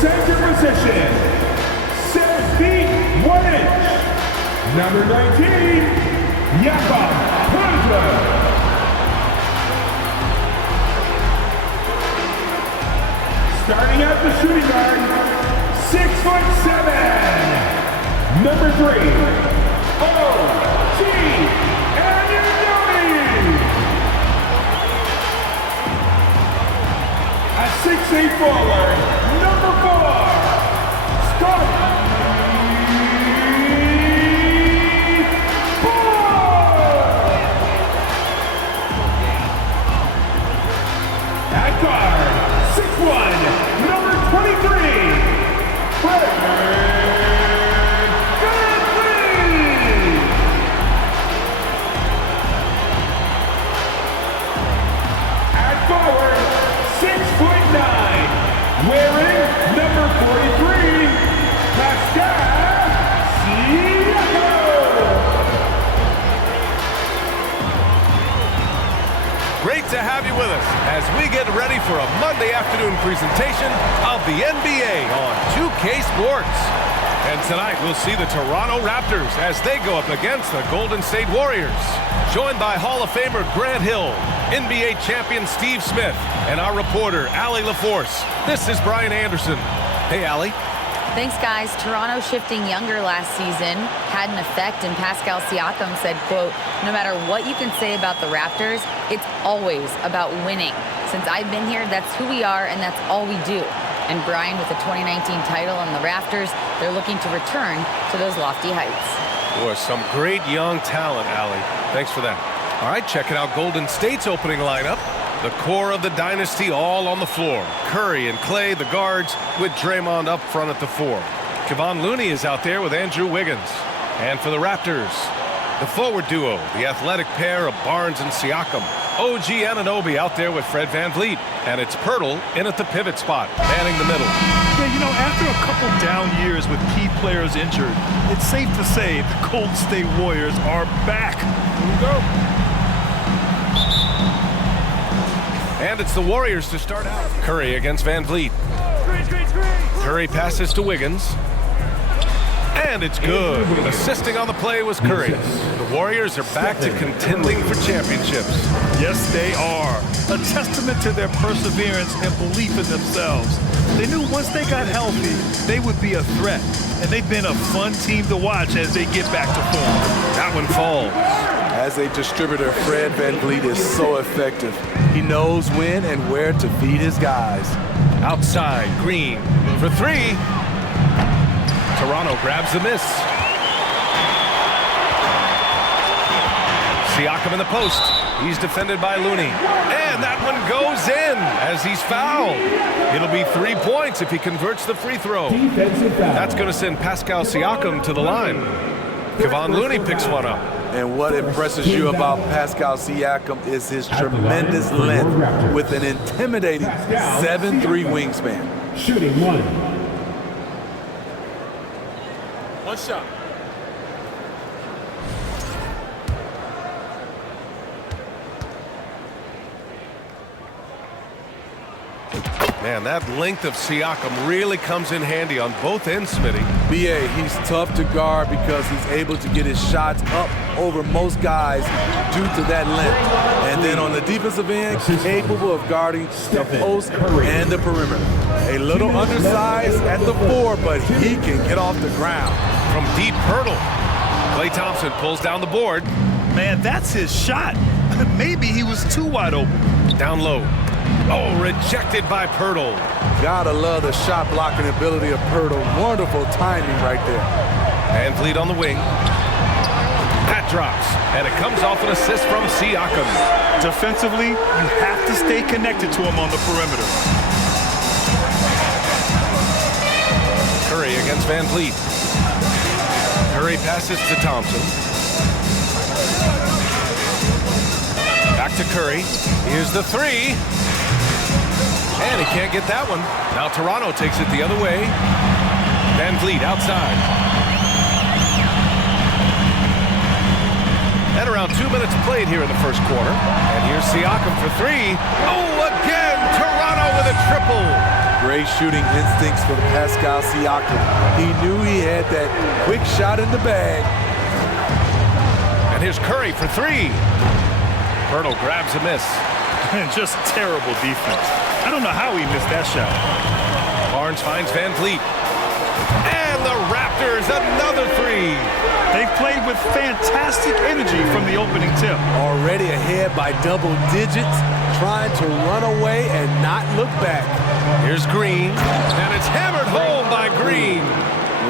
Center position, 7 feet 1 inch, number 19, Jakob Hunter. Starting at the shooting guard, 6'7", number 3, O.G. A 6'8" forward, number 4, at guard, 6'1", number 23, Raptor Ride. At forward, 6'9", wearing number 43, Pascal Siakam. Great to have you with us as we get ready for a Monday afternoon presentation of the NBA on 2K Sports. And tonight we'll see the Toronto Raptors as they go up against the Golden State Warriors. Joined by Hall of Famer Grant Hill, NBA champion Steve Smith, and our reporter, Allie LaForce. This is Brian Anderson. Hey, Allie. Thanks, guys. Toronto shifting younger last season had an effect, and Pascal Siakam said, quote, "No matter what you can say about the Raptors, it's always about winning. Since I've been here, that's who we are, and that's all we do." And Brian, with the 2019 title on the Raptors, they're looking to return to those lofty heights. Boy, some great young talent, Allie. Thanks for that. All right, checking out Golden State's opening lineup. The core of the dynasty all on the floor. Curry and Clay, the guards, with Draymond up front at the 4. Kevon Looney is out there with Andrew Wiggins. And for the Raptors, the forward duo, the athletic pair of Barnes and Siakam. OG Anunoby out there with Fred VanVleet. And it's Pirtle in at the pivot spot, manning the middle. Yeah, you know, after a couple down years with key players injured, it's safe to say the Golden State Warriors are back. Here we go. And it's the Warriors to start out. Curry against VanVleet. Curry passes to Wiggins. And it's good. Assisting on the play was Curry. The Warriors are back to contending for championships. Yes, they are. A testament to their perseverance and belief in themselves. They knew once they got healthy, they would be a threat. And they've been a fun team to watch as they get back to form. That one falls. As a distributor, Fred VanVleet is so effective. He knows when and where to feed his guys. Outside, Green for 3. Toronto grabs the miss. Siakam in the post. He's defended by Looney. And that one goes in as he's fouled. It'll be 3 points if he converts the free throw. That's going to send Pascal Siakam to the line. Kevon Looney picks one up. And what impresses you about Pascal Siakam is his tremendous length with an intimidating 7'3" wingspan. Shooting 1. One shot. Man, that length of Siakam really comes in handy on both ends, Smitty. B.A., he's tough to guard because he's able to get his shots up over most guys due to that length. And then on the defensive end, capable of guarding the post and the perimeter. A little undersized at the 4, but he can get off the ground. From deep Pirtle, Klay Thompson pulls down the board. Man, that's his shot. Maybe he was too wide open. Down low. Oh, rejected by Pirtle. Gotta love the shot blocking ability of Pirtle. Wonderful timing right there. VanVleet on the wing. That drops, and it comes off an assist from Siakam. Defensively, you have to stay connected to him on the perimeter. Curry against VanVleet. Curry passes to Thompson. Back to Curry. Here's the three. And he can't get that one. Now Toronto takes it the other way. Van Vliet outside. And around 2 minutes played here in the first quarter. And here's Siakam for three. Oh, again, Toronto with a triple. Great shooting instincts from Pascal Siakam. He knew he had that quick shot in the bag. And here's Curry for three. Pirtle grabs a miss. And just terrible defense. I don't know how he missed that shot. Barnes finds Van Vliet. And the Raptors, another three. They've played with fantastic energy from the opening tip. Already ahead by double digits, trying to run away and not look back. Here's Green, and it's hammered home by Green.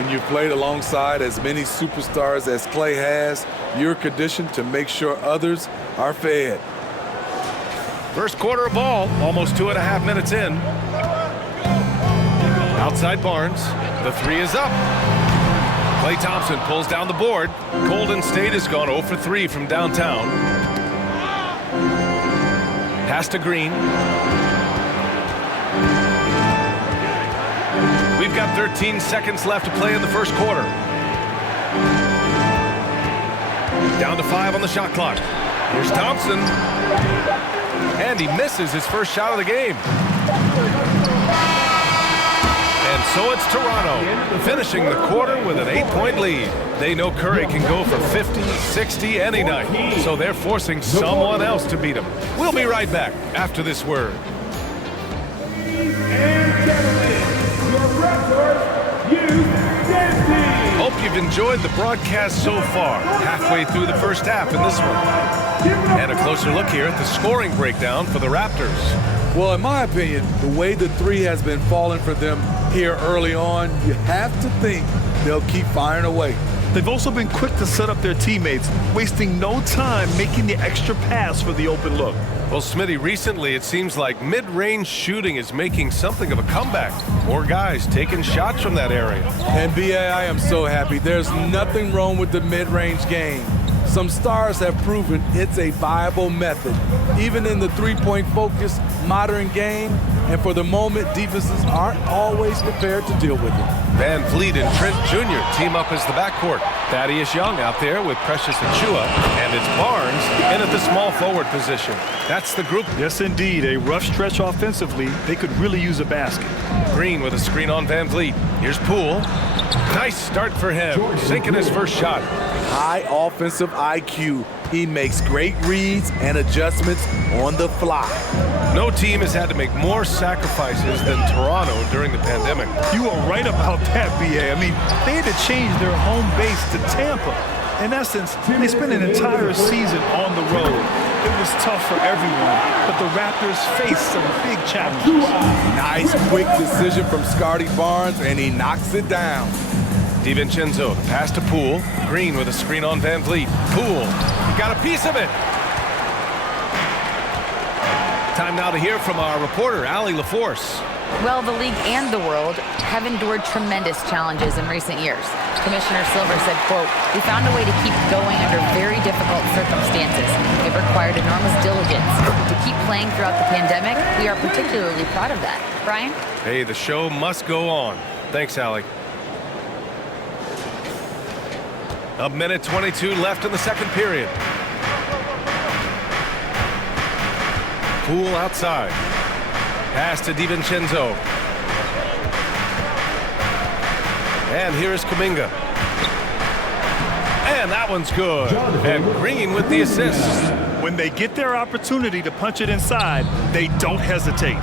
When you've played alongside as many superstars as Clay has, you're conditioned to make sure others are fed. First quarter of ball, almost 2.5 minutes in. Outside Barnes, the three is up. Klay Thompson pulls down the board. Golden State has gone 0 for 3 from downtown. Pass to Green. We've got 13 seconds left to play in the first quarter. Down to 5 on the shot clock. Here's Thompson. And he misses his first shot of the game. And so it's Toronto, finishing the quarter with an 8-point lead. They know Curry can go for 50, 60 any night, so they're forcing someone else to beat him. We'll be right back after this word. Ladies and gentlemen, your Raptors Youth Dance Team. Hope you've enjoyed the broadcast so far, halfway through the first half in this one. And a closer look here at the scoring breakdown for the Raptors. Well, in my opinion, the way the three has been falling for them here early on, you have to think they'll keep firing away. They've also been quick to set up their teammates, wasting no time making the extra pass for the open look. Well, Smitty, recently it seems like mid-range shooting is making something of a comeback. More guys taking shots from that area. And B.A., I am so happy. There's nothing wrong with the mid-range game. Some stars have proven it's a viable method, even in the three-point focused modern game. And for the moment, defenses aren't always prepared to deal with it. Van Vliet and Trent Jr. team up as the backcourt. Thaddeus Young out there with Precious Achiuwa, and it's Barnes in at the small forward position. That's the group. Yes, indeed. A rough stretch offensively. They could really use a basket. Green with a screen on Van Vliet. Here's Poole. Nice start for him, sinking his first shot. High offensive IQ. He makes great reads and adjustments on the fly. No team has had to make more sacrifices than Toronto during the pandemic. You are right about that, B.A. I mean, they had to change their home base to Tampa. In essence, they spent an entire season on the road. It was tough for everyone, but the Raptors faced some big challenges. Nice quick decision from Scotty Barnes, and he knocks it down. DiVincenzo, the pass to Poole. Green with a screen on Van Vliet. Poole, he got a piece of it. Time now to hear from our reporter, Allie LaForce. Well, the league and the world have endured tremendous challenges in recent years. Commissioner Silver said, quote, "We found a way to keep going under very difficult circumstances. It required enormous diligence. To keep playing throughout the pandemic, we are particularly proud of that." Brian? Hey, the show must go on. Thanks, Allie. A minute 22 left in the second period. Poole outside. Pass to DiVincenzo. And here's Kuminga. And that one's good. And Green with the assist. When they get their opportunity to punch it inside, they don't hesitate.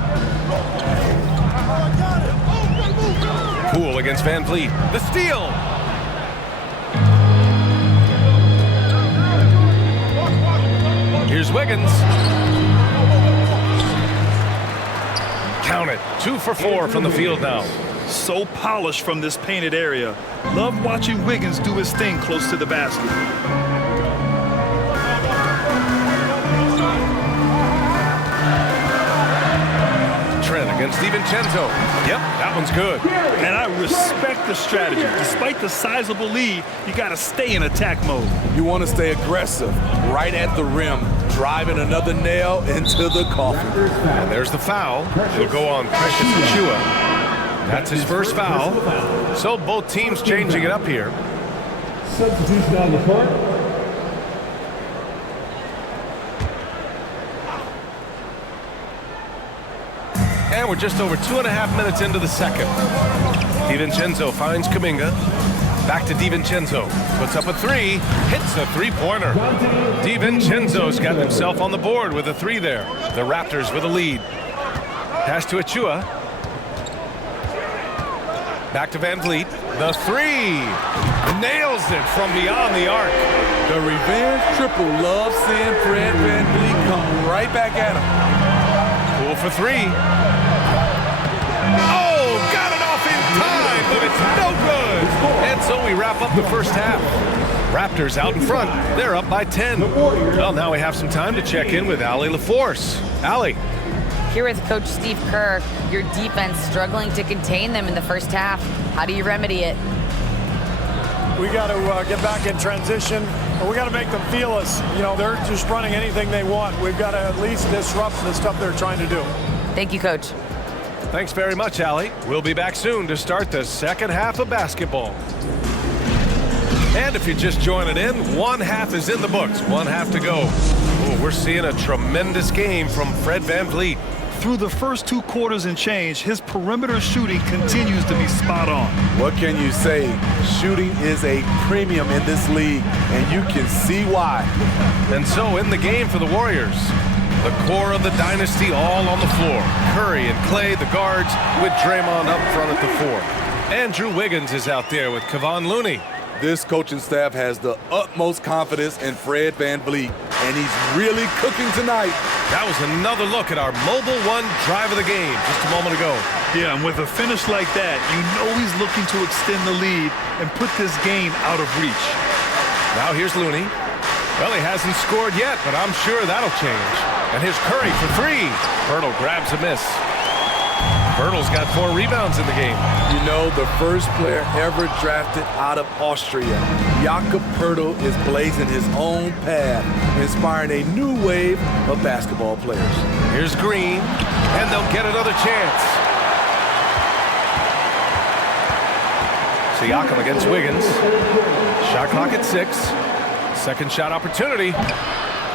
Poole against Van Vliet. The steal. Here's Wiggins. Count it. 2 for 4 from the field now. So polished from this painted area. Love watching Wiggins do his thing close to the basket. Trent against DiVincenzo. Yep, that one's good. And I respect the strategy. Despite the sizable lead, you got to stay in attack mode. You want to stay aggressive, right at the rim, driving another nail into the coffin. And there's the foul. It'll go on Precious Achua. That's his first foul. So both teams changing it up here. Substitution on the court. And we're just over 2.5 minutes into the second. DiVincenzo finds Kuminga. Back to DiVincenzo. Puts up a three. Hits a three-pointer. DiVincenzo's got himself on the board with a three there. The Raptors with a lead. Pass to Achua. Back to Van Vliet. The three. Nails it from beyond the arc. The revenge triple loves seeing Fred Van Vliet come right back at him. Cool for three. Oh, got it off in time, but it's no good. And so we wrap up the first half. Raptors out in front. They're up by 10. Well, now we have some time to check in with Allie LaForce. Allie. Here with Coach Steve Kerr, your defense struggling to contain them in the first half. How do you remedy it? We got to get back in transition. We got to make them feel us. You know, they're just running anything they want. We've got to at least disrupt the stuff they're trying to do. Thank you, Coach. Thanks very much, Allie. We'll be back soon to start the second half of basketball. And if you're just joining in, one half is in the books. One half to go. Oh, we're seeing a tremendous game from Fred Van Vliet. Through the first 2 quarters and change, his perimeter shooting continues to be spot on. What can you say? Shooting is a premium in this league, and you can see why. And so in the game for the Warriors, the core of the dynasty all on the floor. Curry and Clay, the guards, with Draymond up front at the 4. Andrew Wiggins is out there with Kevon Looney. This coaching staff has the utmost confidence in Fred Van Vliet, and he's really cooking tonight. That was another look at our Mobile One drive of the game just a moment ago. Yeah, and with a finish like that, you know he's looking to extend the lead and put this game out of reach. Now here's Looney. Well, he hasn't scored yet, but I'm sure that'll change. And here's Curry for three. Pirtle grabs a miss. Pirtle's got 4 rebounds in the game. You know, the first player ever drafted out of Austria, Jakob Pirtle, is blazing his own path, inspiring a new wave of basketball players. Here's Green, and they'll get another chance. Siakam against Wiggins. Shot clock at 6. Second shot opportunity.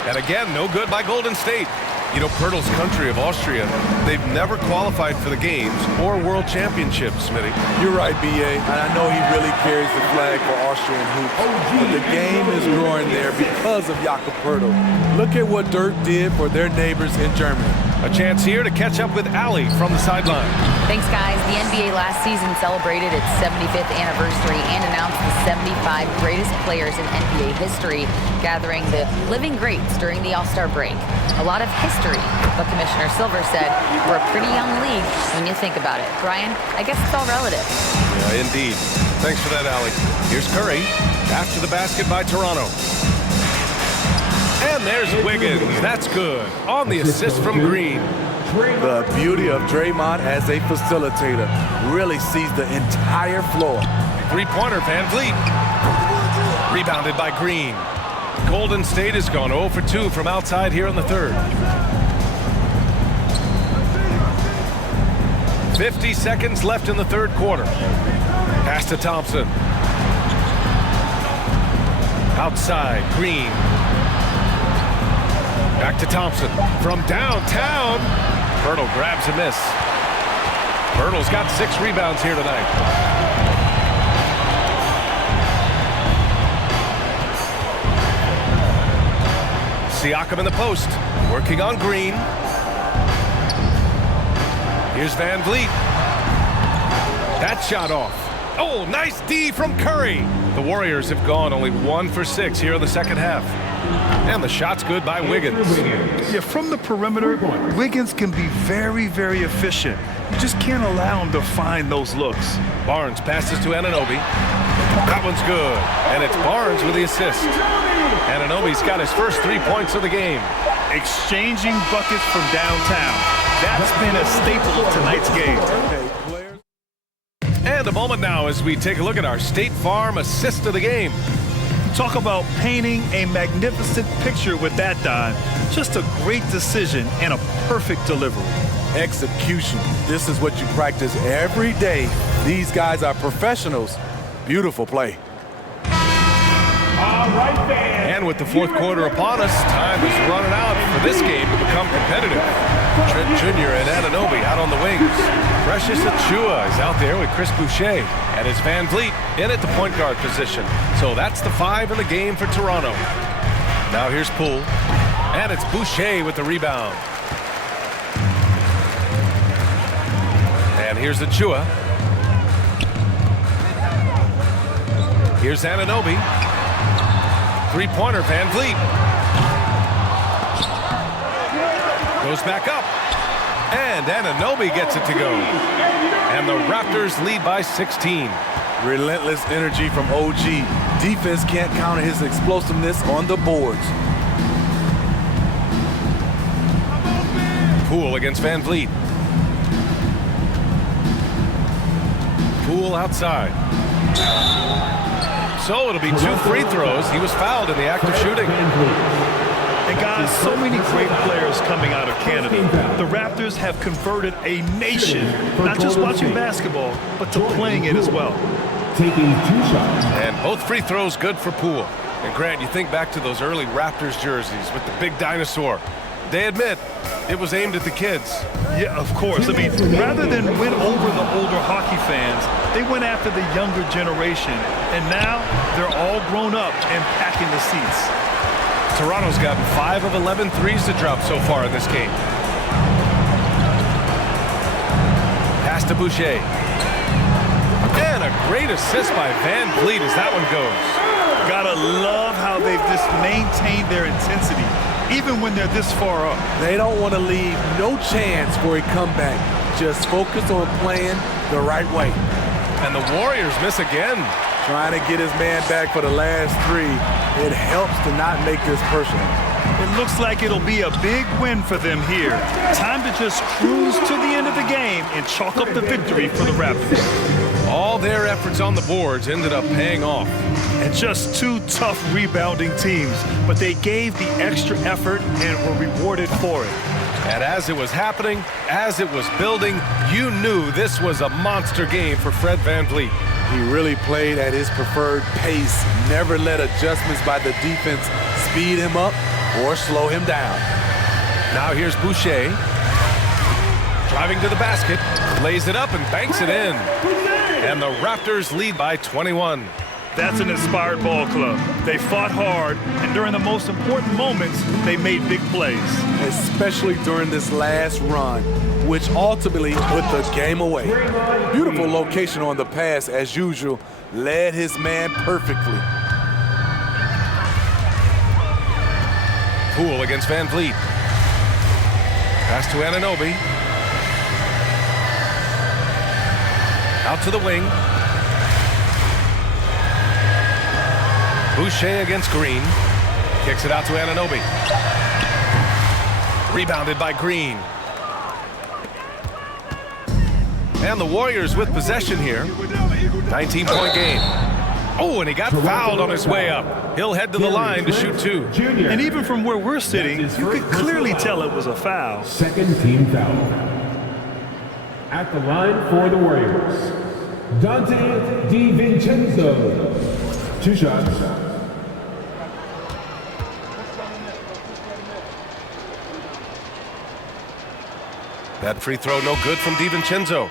And again, no good by Golden State. You know, Pirtle's country of Austria, they've never qualified for the games or world championships, Smitty. You're right, B.A., and I know he really carries the flag for Austrian hoops. But the game is growing there because of Jakob Pirtle. Look at what Dirk did for their neighbors in Germany. A chance here to catch up with Allie from the sideline. Thanks, guys. The NBA last season celebrated its 75th anniversary and announced the 75 greatest players in NBA history, gathering the living greats during the All-Star break. A lot of history, but Commissioner Silver said we're a pretty young league when you think about it. Brian, I guess it's all relative. Yeah, indeed. Thanks for that, Allie. Here's Curry after the basket by Toronto. And there's Wiggins. That's good. On the assist from Green. The beauty of Draymond as a facilitator really sees the entire floor. Three-pointer, Van Vliet. Rebounded by Green. Golden State has gone 0 for 2 from outside here in the third. 50 seconds left in the third quarter. Pass to Thompson. Outside, Green. Back to Thompson. From downtown. Pirtle grabs a miss. Pirtle's got 6 rebounds here tonight. Siakam in the post, working on Green. Here's Van Vliet. That shot off. Oh, nice D from Curry. The Warriors have gone only 1 for 6 here in the second half. And the shot's good by Wiggins. Yeah, from the perimeter, Wiggins can be very, very efficient. You just can't allow him to find those looks. Barnes passes to Anunoby. That one's good. And it's Barnes with the assist. Anunoby's got his first 3 points of the game. Exchanging buckets from downtown. That's been a staple of tonight's game. And a moment now as we take a look at our State Farm assist of the game. Talk about painting a magnificent picture with that dime. Just a great decision and a perfect delivery. Execution. This is what you practice every day. These guys are professionals. Beautiful play. All right, fans. And with the fourth quarter upon us, time is running out for this game to become competitive. Trent Jr. and Anunoby out on the wings. Precious Achiuwa is out there with Chris Boucher. And it's Van Vliet in at the point guard position. So that's the 5 in the game for Toronto. Now here's Poole. And it's Boucher with the rebound. And here's Achiuwa. Here's Anunoby. Three-pointer, Van Vliet. Goes back up. And Anunoby gets it to go. And the Raptors lead by 16. Relentless energy from OG. Defense can't counter his explosiveness on the boards. Poole against Van Vliet. Poole outside. So it'll be 2 free throws. He was fouled in the act of shooting. And guys, so many great players coming out of Canada. The Raptors have converted a nation, not just watching basketball, but to playing it as well. Taking 2 shots. And both free throws good for Poole. And Grant, you think back to those early Raptors jerseys with the big dinosaur. They admit it was aimed at the kids. Yeah, of course. I mean, rather than win over the older hockey fans, they went after the younger generation. And now they're all grown up and packing the seats. Toronto's gotten 5 of 11 threes to drop so far in this game. Pass to Boucher. And a great assist by Van Vliet as that one goes. Gotta love how they've just maintained their intensity, even when they're this far up. They don't want to leave no chance for a comeback. Just focus on playing the right way. And the Warriors miss again. Trying to get his man back for the last 3. It helps to not make this personal. It looks like it'll be a big win for them here. Time to just cruise to the end of the game and chalk up the victory for the Raptors. All their efforts on the boards ended up paying off. And just 2 tough rebounding teams, but they gave the extra effort and were rewarded for it. And as it was happening, as it was building, you knew this was a monster game for Fred Van Vliet. He really played at his preferred pace, never let adjustments by the defense speed him up or slow him down. Now here's Boucher. Driving to the basket, lays it up and banks it in. And the Raptors lead by 21. That's an inspired ball club. They fought hard, and during the most important moments, they made big plays. Especially during this last run, which ultimately put the game away. Beautiful location on the pass, as usual. Led his man perfectly. Poole against Van Vliet. Pass to Anunoby. Out to the wing. Boucher against Green. Kicks it out to Anunoby. Rebounded by Green. And the Warriors with possession here. 19-point game. Oh, and he got fouled on his way up. He'll head to the line to shoot 2. And even from where we're sitting, you could clearly tell it was a foul. Second team foul. At the line for the Warriors, Dante DiVincenzo. 2 shots. That free throw no good from DiVincenzo.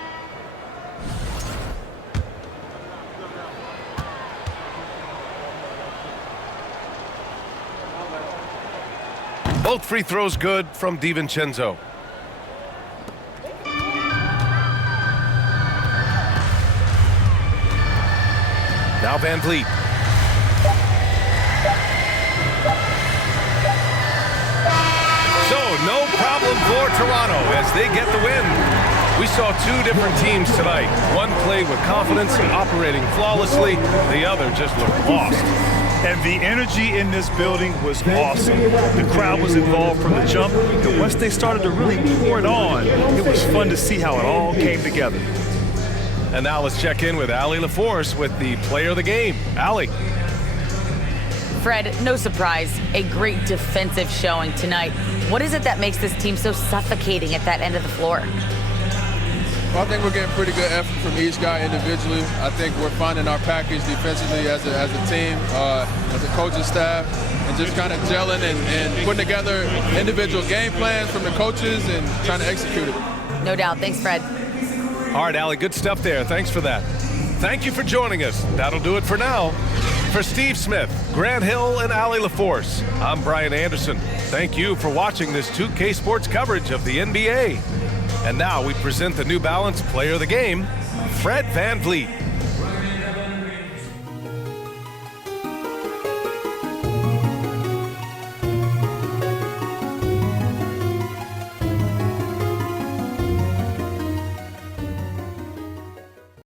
Both free throws good from DiVincenzo. Now Van Vliet. So no problem for Toronto as they get the win. We saw 2 different teams tonight. One played with confidence and operating flawlessly. The other just looked lost. And the energy in this building was awesome. The crowd was involved from the jump, and once they started to really pour it on, it was fun to see how it all came together. And now let's check in with Allie LaForce with the player of the game. Allie. Fred, no surprise, a great defensive showing tonight. What is it that makes this team so suffocating at that end of the floor? Well, I think we're getting pretty good effort from each guy individually. I think we're finding our package defensively as a team, as a coaching staff, and just kind of gelling and putting together individual game plans from the coaches and trying to execute it. No doubt. Thanks, Fred. All right, Allie, good stuff there. Thanks for that. Thank you for joining us. That'll do it for now. For Steve Smith, Grant Hill, and Allie LaForce, I'm Brian Anderson. Thank you for watching this 2K Sports coverage of the NBA. And now we present the New Balance Player of the Game, Fred VanVleet.